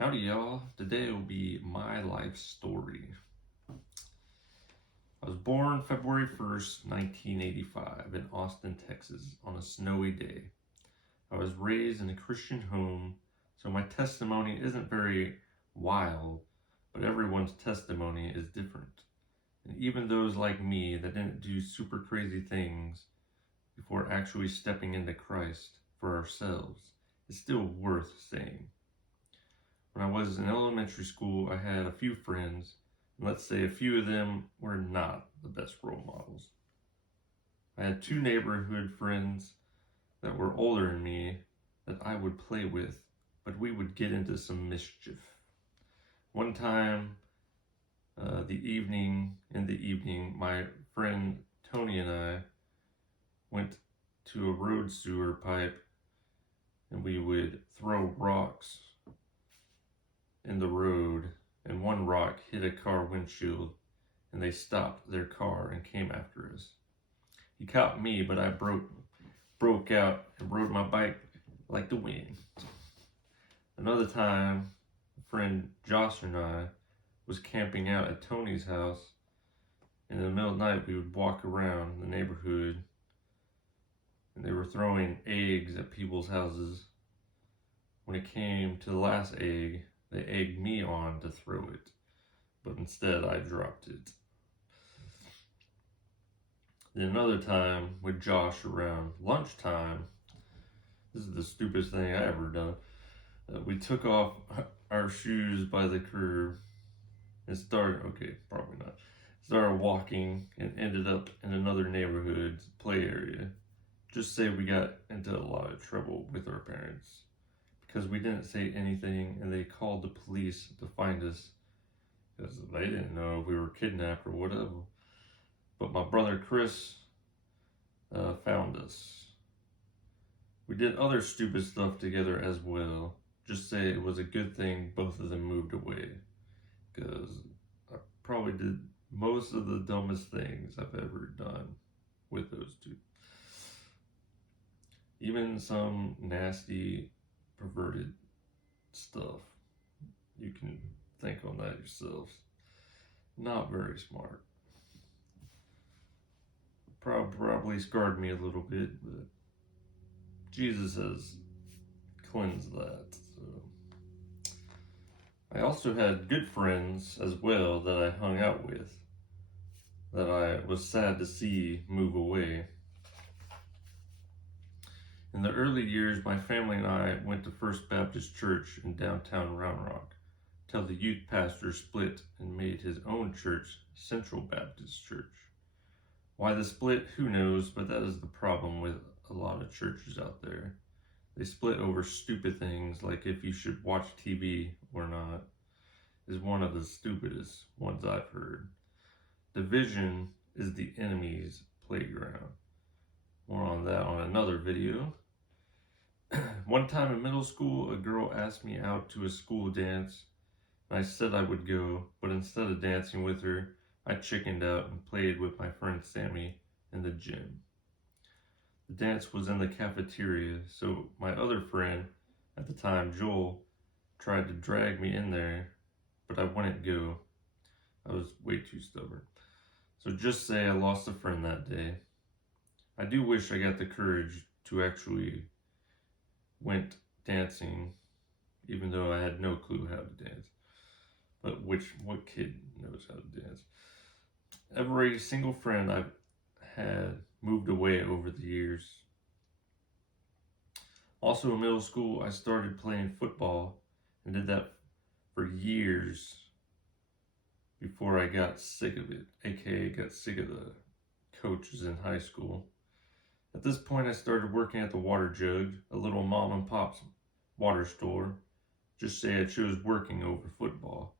Howdy, y'all. Today will be my life story. I was born February 1st, 1985, in Austin, Texas, on a snowy day. I was raised in a Christian home, so my testimony isn't very wild, but everyone's testimony is different. And even those like me that didn't do super crazy things before actually stepping into Christ for ourselves, it's still worth saying. When I was in elementary school, I had a few friends, and let's say a few of them were not the best role models. I had two neighborhood friends that were older than me that I would play with, but we would get into some mischief. One time, in the evening, my friend Tony and I went to a road sewer pipe, and we would throw rocks in the road, and one rock hit a car windshield, and they stopped their car and came after us. He caught me, but I broke out and rode my bike like the wind. Another time, a friend Josh and I was camping out at Tony's house. In the middle of the night, we would walk around the neighborhood, and they were throwing eggs at people's houses. When it came to the last egg, they egged me on to throw it, but instead I dropped it. Then another time with Josh around lunchtime, this is the stupidest thing I ever done. We took off our shoes by the curb and started walking and ended up in another neighborhood's play area. Just say we got into a lot of trouble with our parents because we didn't say anything, and they called the police to find us because they didn't know if we were kidnapped or whatever. But my brother Chris found us. We did other stupid stuff together as well. Just say it was a good thing both of them moved away, because I probably did most of the dumbest things I've ever done with those two. Even some nasty, perverted stuff. You can think on that yourselves. Not very smart. Probably scarred me a little bit, but Jesus has cleansed that. So I also had good friends as well that I hung out with, that I was sad to see move away. In the early years, my family and I went to First Baptist Church in downtown Round Rock, till the youth pastor split and made his own church, Central Baptist Church. Why the split, who knows, but that is the problem with a lot of churches out there. They split over stupid things, like if you should watch TV or not, is one of the stupidest ones I've heard. Division is the enemy's playground. More on that on another video. One time in middle school, a girl asked me out to a school dance, and I said I would go, but instead of dancing with her, I chickened out and played with my friend Sammy in the gym. The dance was in the cafeteria, so my other friend at the time, Joel, tried to drag me in there, but I wouldn't go. I was way too stubborn. So just say I lost a friend that day. I do wish I got the courage to actually went dancing, even though I had no clue how to dance. But what kid knows how to dance? Every single friend I've had moved away over the years. Also in middle school, I started playing football and did that for years before I got sick of it, aka got sick of the coaches in high school. At this point, I started working at the Water Jug, a little mom and pop's water store. Just say I chose working over football.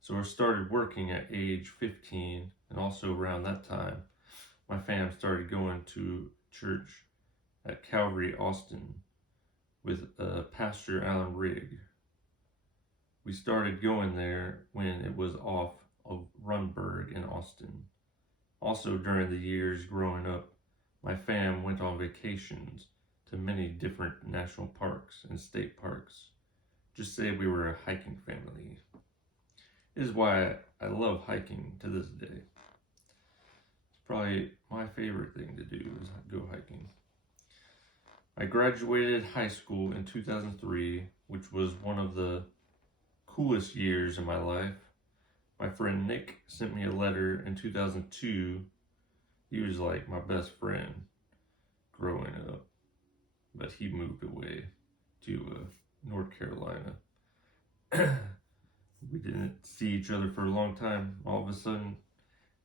So I started working at age 15, and also around that time, my fam started going to church at Calvary, Austin, with Pastor Alan Rigg. We started going there when it was off of Runberg in Austin. Also during the years growing up, my fam went on vacations to many different national parks and state parks. just say we were a hiking family. It is why I love hiking to this day. It's probably my favorite thing to do is go hiking. I graduated high school in 2003, which was one of the coolest years in my life. My friend Nick sent me a letter in 2002. He was like my best friend growing up, but he moved away to North Carolina. We didn't see each other for a long time. All of a sudden,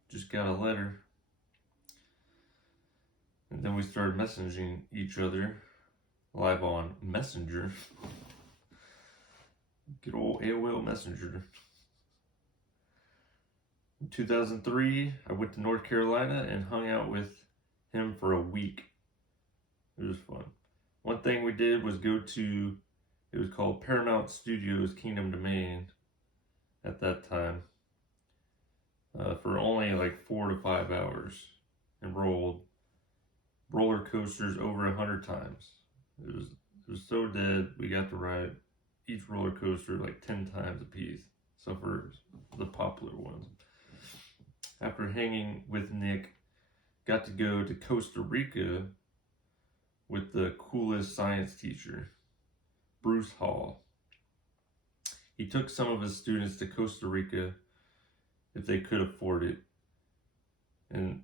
just got a letter. And then we started messaging each other live on Messenger. Good old AOL Messenger. In 2003, I went to North Carolina and hung out with him for a week. It was fun. One thing we did was go to, it was called Paramount Studios Kingdom Domain at that time, for only like 4 to 5 hours, and rolled roller coasters over 100 times. It was so dead. We got to ride each roller coaster like 10 times a piece. So for the popular ones. After hanging with Nick, got to go to Costa Rica with the coolest science teacher, Bruce Hall. He took some of his students to Costa Rica if they could afford it. And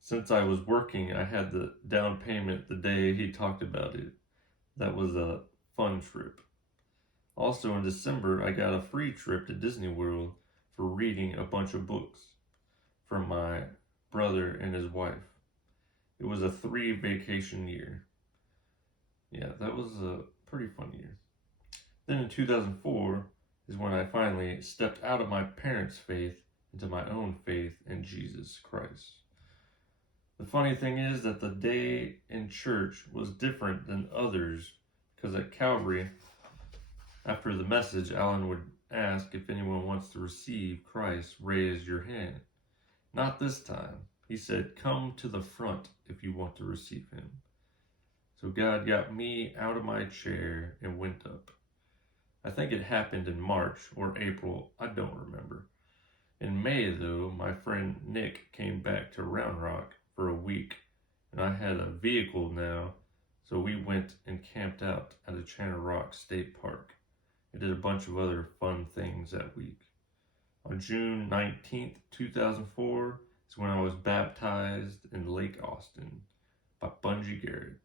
since I was working, I had the down payment the day he talked about it. That was a fun trip. Also in December, I got a free trip to Disney World for reading a bunch of books from my brother and his wife. It was a 3 vacation year. Yeah, that was a pretty fun year. Then in 2004 is when I finally stepped out of my parents' faith into my own faith in Jesus Christ. The funny thing is that the day in church was different than others, because at Calvary, after the message, Alan would ask if anyone wants to receive Christ, raise your hand. Not this time. He said, come to the front if you want to receive him. So God got me out of my chair and went up. I think it happened in March or April, I don't remember. In May though, my friend Nick came back to Round Rock for a week, and I had a vehicle now, so we went and camped out at the Channel Rock State Park. I did a bunch of other fun things that week. On June 19th, 2004 is when I was baptized in Lake Austin by Bungie Garrett.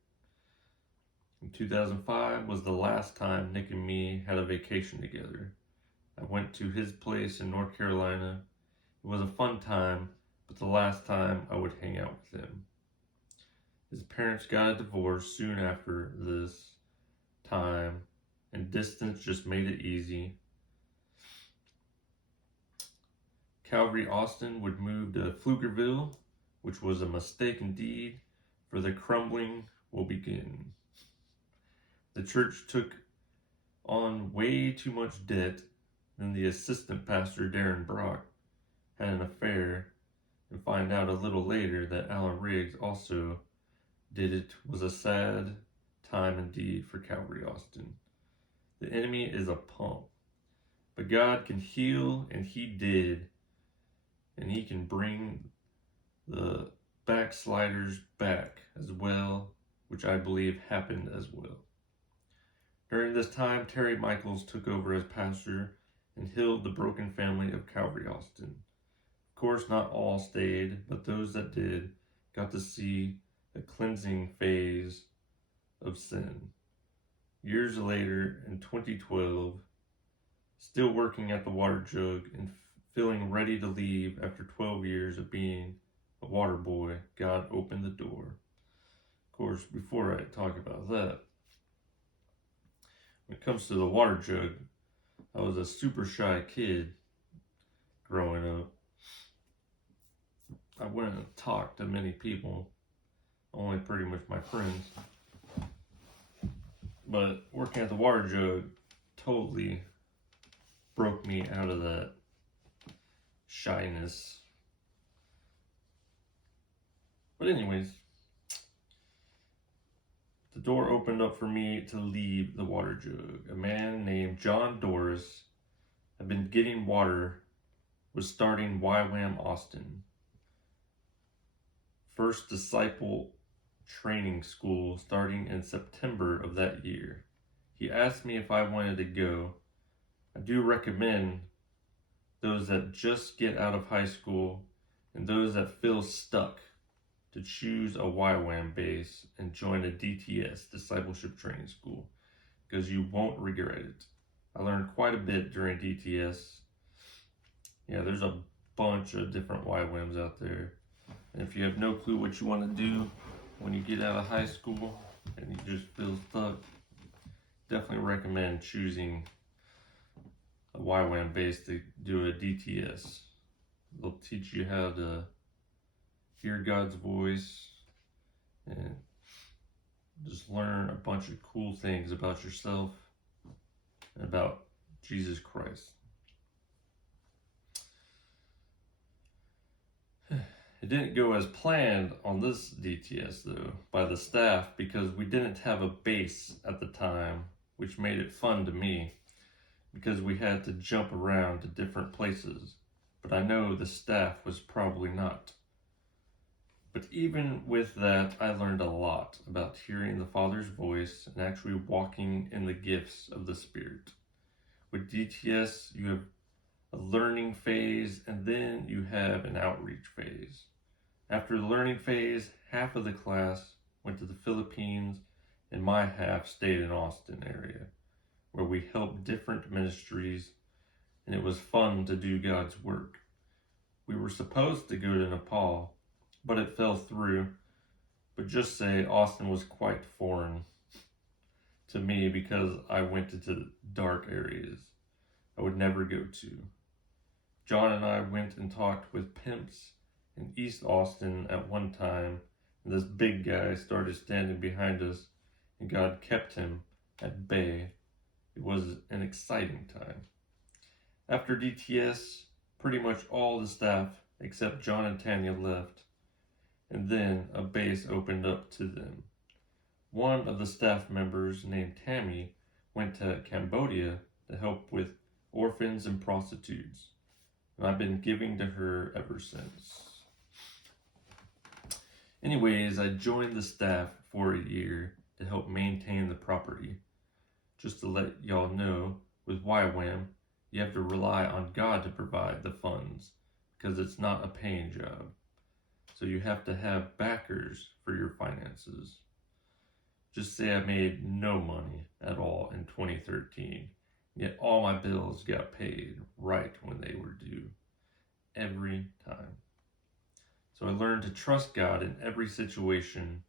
In 2005 was the last time Nick and me had a vacation together. I went to his place in North Carolina. It was a fun time, but the last time I would hang out with him. His parents got a divorce soon after this time, and distance just made it easy. Calvary Austin would move to Pflugerville, which was a mistake indeed, for the crumbling will begin. The church took on way too much debt, and the assistant pastor, Darren Brock, had an affair, and find out a little later that Alan Riggs also did it. Was a sad time indeed for Calvary Austin. The enemy is a punk, but God can heal, and he did, and he can bring the backsliders back as well, which I believe happened as well. During this time, Terry Michaels took over as pastor and healed the broken family of Calvary Austin. Of course, not all stayed, but those that did got to see the cleansing phase of sin. Years later, in 2012, still working at the water jug and feeling ready to leave after 12 years of being a water boy, God opened the door. Of course, before I talk about that, when it comes to the water jug, I was a super shy kid growing up. I wouldn't talk to many people, only pretty much my friends. But working at the water jug totally broke me out of that shyness. But anyways, the door opened up for me to leave the water jug. A man named John Doris had been getting water, was starting YWAM Austin, First Disciple Training School, starting in September of that year. He asked me if I wanted to go. I do recommend those that just get out of high school and those that feel stuck to choose a YWAM base and join a DTS, Discipleship Training School, because you won't regret it. I learned quite a bit during DTS. Yeah, there's a bunch of different YWAMs out there. And if you have no clue what you want to do when you get out of high school and you just feel stuck, definitely recommend choosing a YWAM base to do a DTS. They'll teach you how to hear God's voice and just learn a bunch of cool things about yourself and about Jesus Christ. It didn't go as planned on this DTS though by the staff because we didn't have a base at the time, which made it fun to me because we had to jump around to different places, but I know the staff was probably not. But even with that, I learned a lot about hearing the Father's voice and actually walking in the gifts of the Spirit. With DTS, you have a learning phase and then you have an outreach phase. After the learning phase, half of the class went to the Philippines and my half stayed in Austin area, where we helped different ministries and it was fun to do God's work. We were supposed to go to Nepal, but it fell through. But just say Austin was quite foreign to me because I went into dark areas I would never go to. John and I went and talked with pimps in East Austin at one time, and this big guy started standing behind us, and God kept him at bay. It was an exciting time. After DTS, pretty much all the staff except John and Tanya left, and then a base opened up to them. One of the staff members, named Tammy, went to Cambodia to help with orphans and prostitutes, and I've been giving to her ever since. Anyways, I joined the staff for a year to help maintain the property. Just to let y'all know, with YWAM, you have to rely on God to provide the funds because it's not a paying job. So you have to have backers for your finances. Just say I made no money at all in 2013, yet all my bills got paid right when they were due, every time. So I learned to trust God in every situation,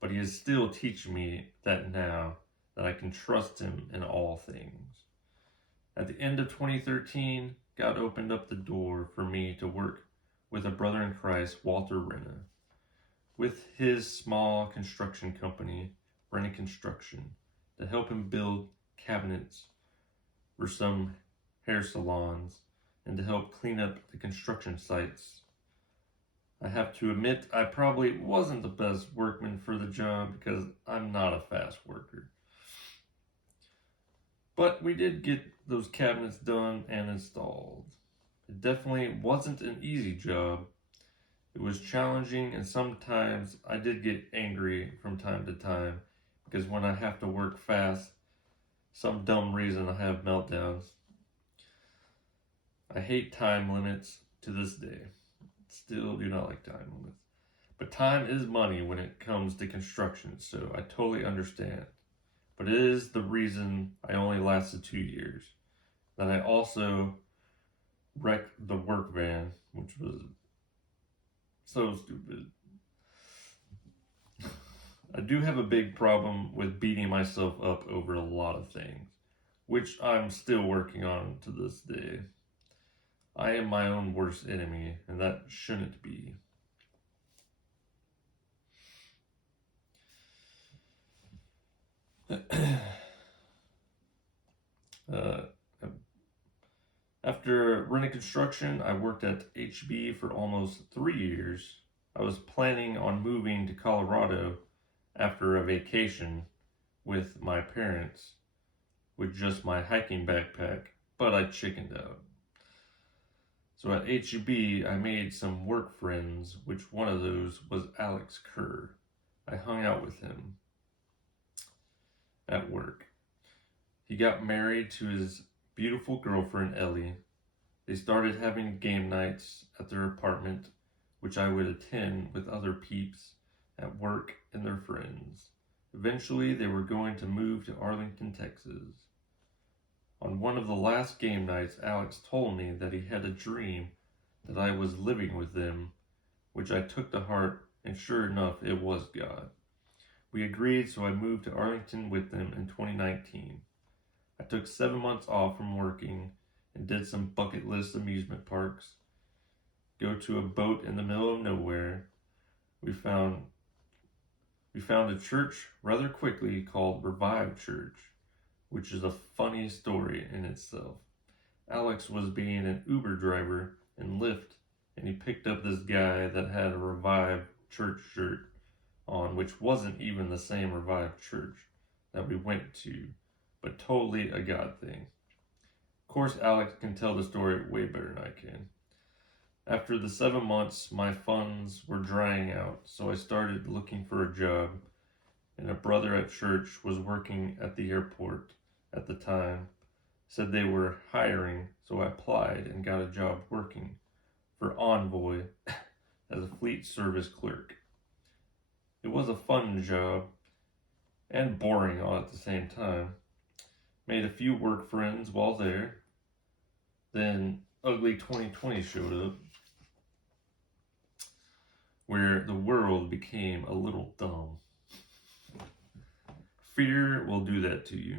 but He is still teaching me that now, that I can trust Him in all things. At the end of 2013, God opened up the door for me to work with a brother in Christ, Walter Renna, with his small construction company, Renna Construction, to help him build cabinets for some hair salons and to help clean up the construction sites. I have to admit, I probably wasn't the best workman for the job because I'm not a fast worker. But we did get those cabinets done and installed. It definitely wasn't an easy job. It was challenging, and sometimes I did get angry from time to time because when I have to work fast, some dumb reason I have meltdowns. I hate time limits to this day. Still do not like time limits. But time is money when it comes to construction, so I totally understand. But it is the reason I only lasted 2 years. Then I also wrecked the work van, which was so stupid. I do have a big problem with beating myself up over a lot of things, which I'm still working on to this day. I am my own worst enemy, and that shouldn't be. After Renna Construction, I worked at HB for almost 3 years. I was planning on moving to Colorado after a vacation with my parents with just my hiking backpack, but I chickened out. So at HEB, I made some work friends, which one of those was Alex Kerr. I hung out with him at work. He got married to his beautiful girlfriend, Ellie. They started having game nights at their apartment, which I would attend with other peeps at work and their friends. Eventually, they were going to move to Arlington, Texas. On one of the last game nights, Alex told me that he had a dream that I was living with them, which I took to heart, and sure enough, it was God. We agreed, so I moved to Arlington with them in 2019. I took 7 months off from working and did some bucket list amusement parks, go to a boat in the middle of nowhere. We found a church rather quickly called Revive Church, which is a funny story in itself. Alex was being an Uber driver in Lyft, and he picked up this guy that had a Revive Church shirt on, which wasn't even the same Revive Church that we went to, but totally a God thing. Of course, Alex can tell the story way better than I can. After the 7 months, my funds were drying out, so I started looking for a job, and a brother at church was working at the airport at the time, said they were hiring, so I applied and got a job working for Envoy as a fleet service clerk. It was a fun job and boring all at the same time. Made a few work friends while there. Then ugly 2020 showed up, where the world became a little dumb. Fear will do that to you.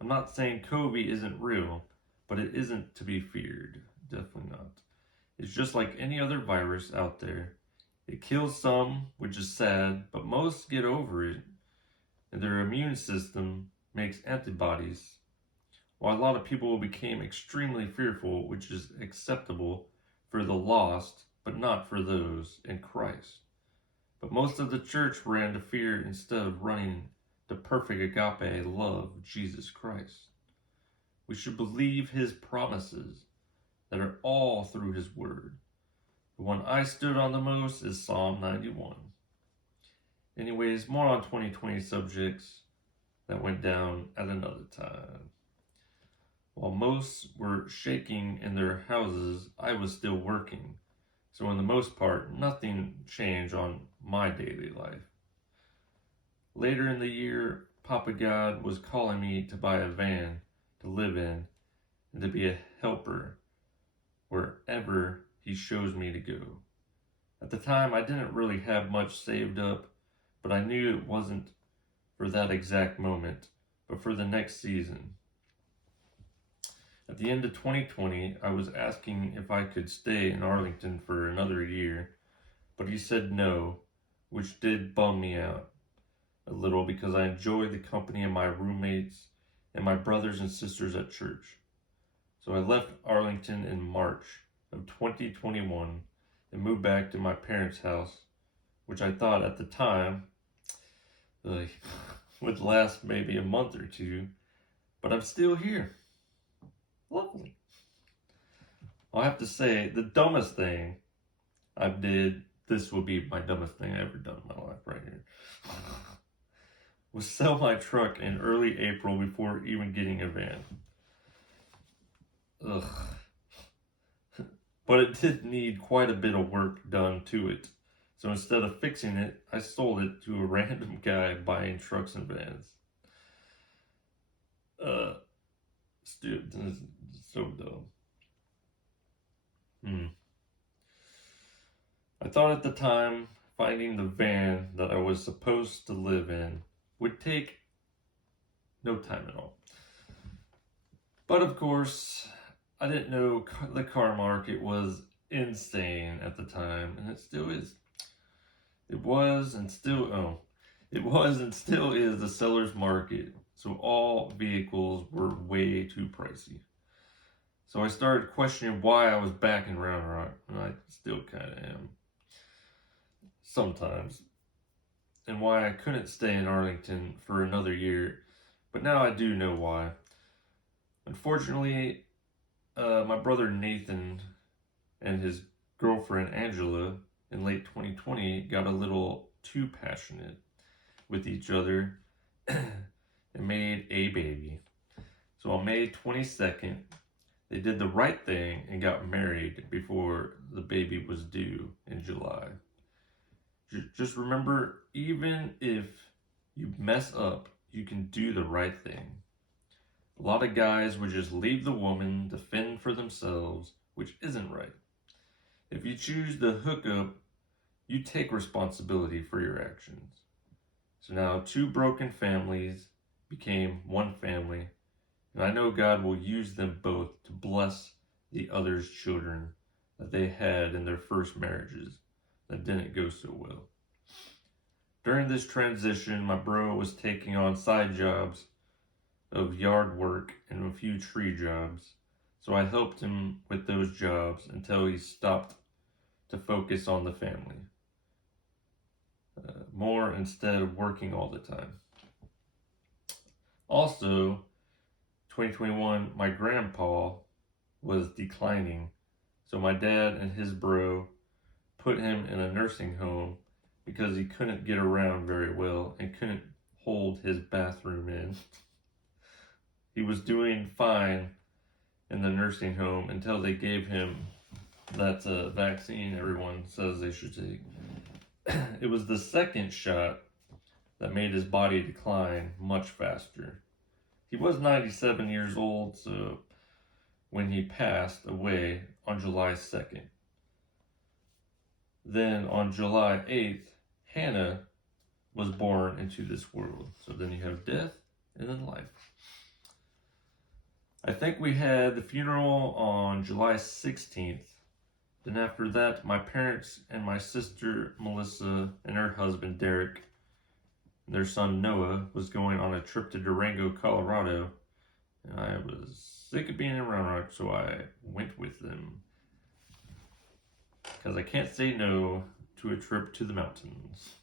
I'm not saying COVID isn't real, but it isn't to be feared. Definitely not. It's just like any other virus out there. It kills some, which is sad, but most get over it, and their immune system makes antibodies. While a lot of people became extremely fearful, which is acceptable for the lost, but not for those in Christ. But most of the church ran to fear instead of running to perfect agape love of Jesus Christ. We should believe his promises that are all through his word. The one I stood on the most is Psalm 91. Anyways, more on 2020 subjects that went down at another time. While most were shaking in their houses, I was still working. So in the most part, nothing changed on my daily life. Later in the year, Papa God was calling me to buy a van to live in and to be a helper wherever he shows me to go. At the time, I didn't really have much saved up, but I knew it wasn't for that exact moment, but for the next season. At the end of 2020, I was asking if I could stay in Arlington for another year, but he said no, which did bum me out a little because I enjoyed the company of my roommates and my brothers and sisters at church. So I left Arlington in March of 2021 and moved back to my parents' house, which I thought at the time would last maybe a month or two, but I'm still here. Lovely. I'll have to say, the dumbest thing I did, this will be my dumbest thing I ever done in my life right here, was sell my truck in early April before even getting a van. Ugh. But it did need quite a bit of work done to it. So instead of fixing it, I sold it to a random guy buying trucks and vans. Stupid. This is so dumb. I thought at the time finding the van that I was supposed to live in would take no time at all. But of course, I didn't know the car market was insane at the time, and it still is. It was and still is the seller's market, so all vehicles were way too pricey. So I started questioning why I was back in Round Rock, and I still kind of am. Sometimes. and why I couldn't stay in Arlington for another year, but now I do know why. Unfortunately, my brother Nathan and his girlfriend Angela in late 2020 got a little too passionate with each other and made a baby. So on May 22nd, they did the right thing and got married before the baby was due in July. Just remember, even if you mess up, you can do the right thing. A lot of guys would just leave the woman to fend for themselves, which isn't right. If you choose the hookup, you take responsibility for your actions. So now 2 broken families became 1 family, and I know God will use them both to bless the other's children that they had in their first marriages that didn't go so well. During this transition, my bro was taking on side jobs of yard work and a few tree jobs, so I helped him with those jobs until he stopped to focus on the family more instead of working all the time. Also, 2021, my grandpa was declining, so my dad and his bro put him in a nursing home because he couldn't get around very well and couldn't hold his bathroom in. He was doing fine in the nursing home until they gave him that vaccine everyone says they should take. It was the second shot that made his body decline much faster. He was 97 years old, so when he passed away on July 2nd. Then on July 8th, Hannah was born into this world. So then you have death and then life. I think we had the funeral on July 16th. Then after that, my parents and my sister Melissa and her husband Derek and their son Noah was going on a trip to Durango, Colorado. And I was sick of being in Round Rock, so I went with them. Because I can't say no to a trip to the mountains.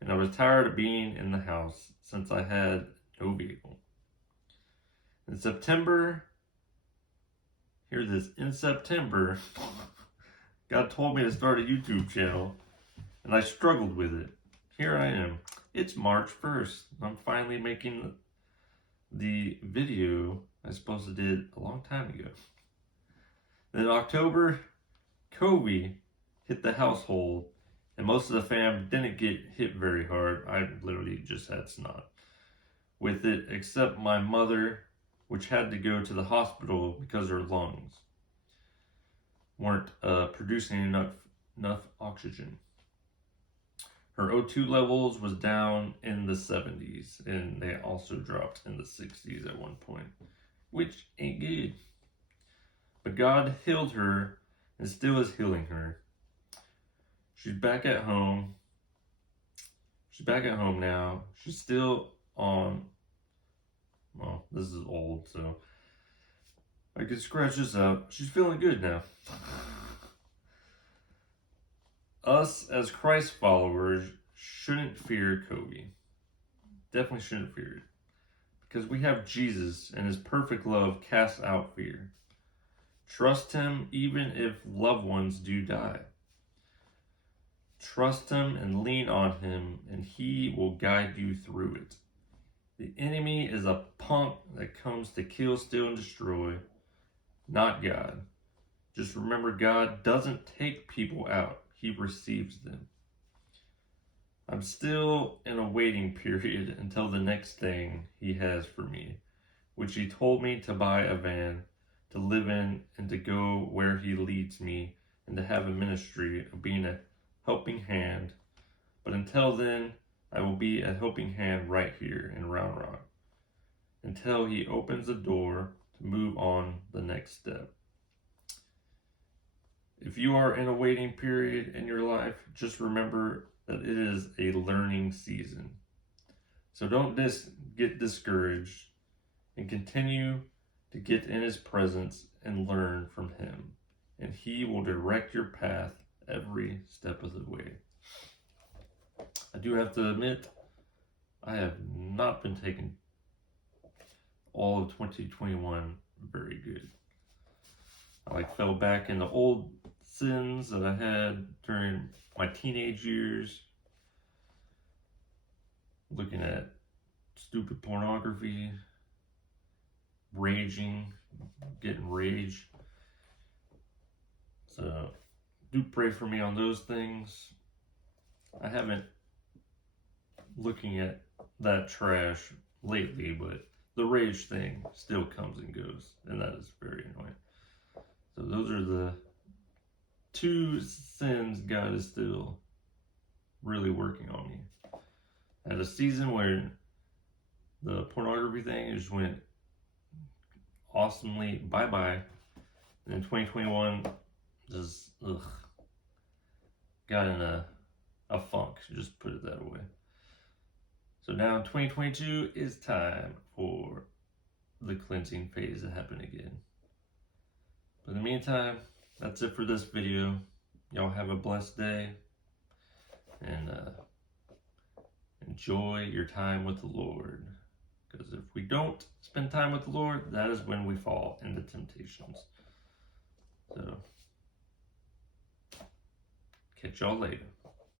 And I was tired of being in the house since I had no vehicle. In September, hear this, in September, God told me to start a YouTube channel, and I struggled with it. Here I am. It's March 1st. I'm finally making the video I supposed to did a long time ago. Then in October, COVID hit the household, and most of the fam didn't get hit very hard. I literally just had snot with it, except my mother, which had to go to the hospital because her lungs weren't producing enough oxygen. Her O2 levels was down in the 70s, and they also dropped in the 60s at one point, which ain't good. But God healed her and still is healing her. She's back at home. She's back at home now. She's still on, well, this is old, so I could scratch this out. She's feeling good now. Us as Christ followers shouldn't fear COVID. Definitely shouldn't fear it. Because we have Jesus, and his perfect love casts out fear. Trust him even if loved ones do die. Trust him and lean on him, and he will guide you through it. The enemy is a punk that comes to kill, steal, and destroy, not God. Just remember, God doesn't take people out. He receives them. I'm still in a waiting period until the next thing he has for me, which he told me to buy a van to live in and to go where he leads me and to have a ministry of being a helping hand. But until then, I will be a helping hand right here in Round Rock until he opens the door to move on the next step. If you are in a waiting period in your life, just remember that it is a learning season. So don't get discouraged and continue to get in his presence and learn from him. And he will direct your path every step of the way. I do have to admit, I have not been taking all of 2021 very good. I fell back into old sins that I had during my teenage years, looking at stupid pornography, raging, getting rage. So do pray for me on those things. I haven't looking at that trash lately, but the rage thing still comes and goes, and that is very annoying. So those are the two sins God is still really working on me. I had a season where the pornography thing just went awesomely bye-bye. And in 2021, just got in a funk, just put it that way. So now in 2022, it's time for the cleansing phase to happen again. But in the meantime, that's it for this video. Y'all have a blessed day, and enjoy your time with the Lord. Because if we don't spend time with the Lord, that is when we fall into temptations. So, catch y'all later.